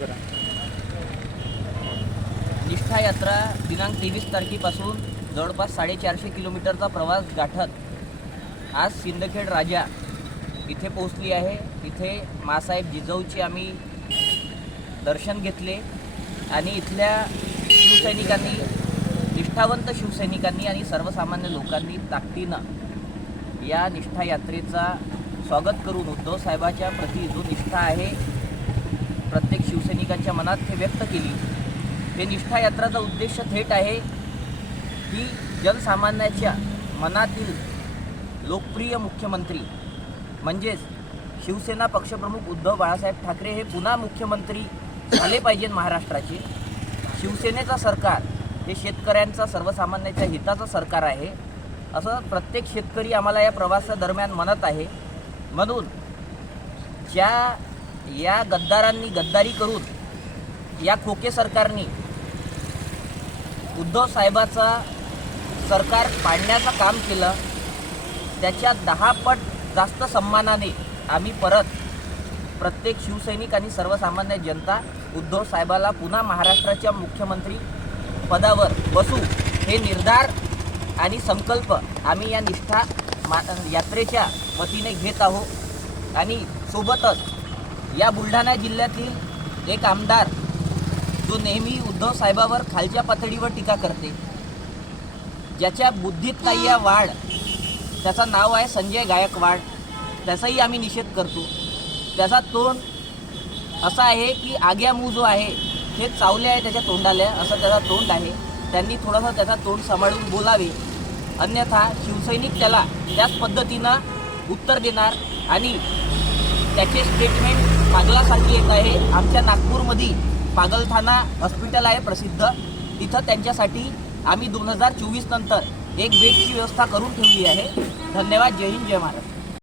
करा. निष्ठा यात्रा दिनांक तेवीस तारखेपासून जवळपास साडेचारशे किलोमीटरचा प्रवास गाठत आज सिंदखेड राजा इथे पोहोचली आहे. इथे मासाहेब जिजाऊची आम्ही दर्शन घेतले आणि इथल्या शिवसैनिकांनी निष्ठावंत शिवसैनिकांनी आणि सर्वसामान्य लोकांनी ताकदीनं या निष्ठा यात्रेचा स्वागत करून उद्धव साहेबाच्या प्रती जो निष्ठा आहे प्रत्येक शिवसैनिकांच्या मनात हे व्यक्त केली. हे निष्ठा यात्राचा उद्देश थेट आहे की जनसामान्याच्या मनातील लोकप्रिय मुख्यमंत्री म्हणजेच शिवसेना पक्षप्रमुख उद्धव बाळासाहेब ठाकरे हे पुन्हा मुख्यमंत्री झाले पाहिजेत महाराष्ट्राचे. शिवसेनेचा सरकार हे शेतकऱ्यांचा सर्वसामान्याच्या हिताचं सरकार आहे असं प्रत्येक शेतकरी आम्हाला या प्रवासादरम्यान म्हणत आहे. म्हणून ज्या या गद्दारांनी गद्दारी करून या खोके सरकारनी उद्धव साहेबाचा सरकार पाडण्याचं काम केलं त्याच्या दहा पट जास्त सन्मानाने आम्ही परत प्रत्येक शिवसैनिक आणि सर्वसामान्य जनता उद्धव साहेबाला पुन्हा महाराष्ट्राच्या मुख्यमंत्री पदावर बसू हे निर्धार आणि संकल्प आम्ही या निष्ठा मा यात्रेच्या वतीने घेत आहोत. आणि सोबतच या बुलढाणा जिल्ह्यातील एक आमदार जो नेहमी उद्धव साहेबावर खालच्या पातळीवर टीका करते. ज्याच्या बुद्धीत नाही आहे वाढ त्याचं नाव आहे संजय गायकवाड. त्याचाही आम्ही निषेध करतो. त्याचा तोंड असा आहे की आग्यामू जो आहे हे चावले आहे त्याच्या तोंडाला असं त्याचा तोंड आहे. त्यांनी थोडासा त्याचा तोंड सांभाळून बोलावे. अन्यथा शिवसैनिक त्याला त्याच पद्धतीनं उत्तर देणार आणि त्याचे स्टेटमेंट पागलासारखी येत आहे. आमच्या नागपूरमध्ये पागलथाना हॉस्पिटल आहे प्रसिद्ध. तिथं त्यांच्यासाठी आम्ही दोन हजार चोवीस नंतर एक बेडची व्यवस्था करून ठेवली आहे. धन्यवाद. जय हिंद जय महाराष्ट्र.